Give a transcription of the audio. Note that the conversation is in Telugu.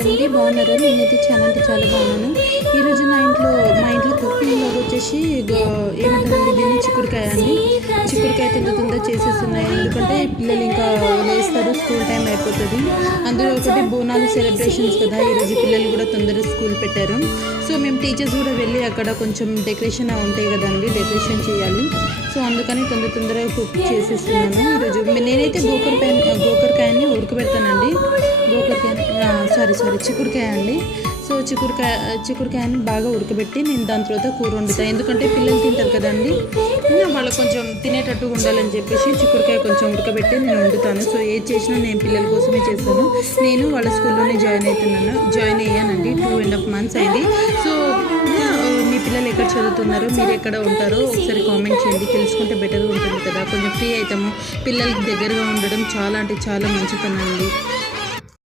కదండి, బాగున్నారా? నేనైతే చాలా అంటే చాలా బాగున్నాను. ఈరోజు మా ఇంట్లో కుకింగ్లో వచ్చేసి ఏమంటారండి దీన్ని, చిక్కుడుకాయ అండి. చిక్కుడుకాయ తింటుందా చేసేస్తున్నాయి, ఎందుకంటే పిల్లలు ఇంకా లేస్తారు, స్కూల్ టైం అయిపోతుంది. అందులో ఒకటి బోనాలు సెలబ్రేషన్స్ కదా, ఈరోజు పిల్లలు కూడా తొందరగా స్కూల్ పెట్టారు. సో మేము టీచర్స్ కూడా వెళ్ళి అక్కడ కొంచెం డెకరేషన్ ఉంటాయి కదండి, డెకరేషన్ చేయాలి. సో అందుకని తొందరగా కుక్ చేసేస్తున్నాను. ఈరోజు నేనైతే గోకరకాయని ఉడకబెడతానండి. చిక్కుడుకాయ అండి. సో చిక్కుడుకాయని బాగా ఉడకబెట్టి నేను దాని తర్వాత కూర వండుతాను, ఎందుకంటే పిల్లలు తింటారు కదండి, వాళ్ళు కొంచెం తినేటట్టుగా ఉండాలని చెప్పేసి చిక్కుడుకాయ కొంచెం ఉడకబెట్టి నేను వండుతాను. సో ఏది చేసినా నేను పిల్లల కోసమే చేస్తాను. నేను వాళ్ళ స్కూల్లోనే జాయిన్ అయ్యానండి. 2.5 months అయింది. సో మీ పిల్లలు ఎక్కడ చదువుతున్నారో, మీరు ఎక్కడ ఉంటారో ఒకసారి కామెంట్ చేయండి, తెలుసుకుంటే బెటర్గా ఉంటుంది కదా, కొంచెం ఫ్రీ అవుతాము. పిల్లలకి దగ్గరగా ఉండడం చాలా అంటే చాలా మంచి పని అండి.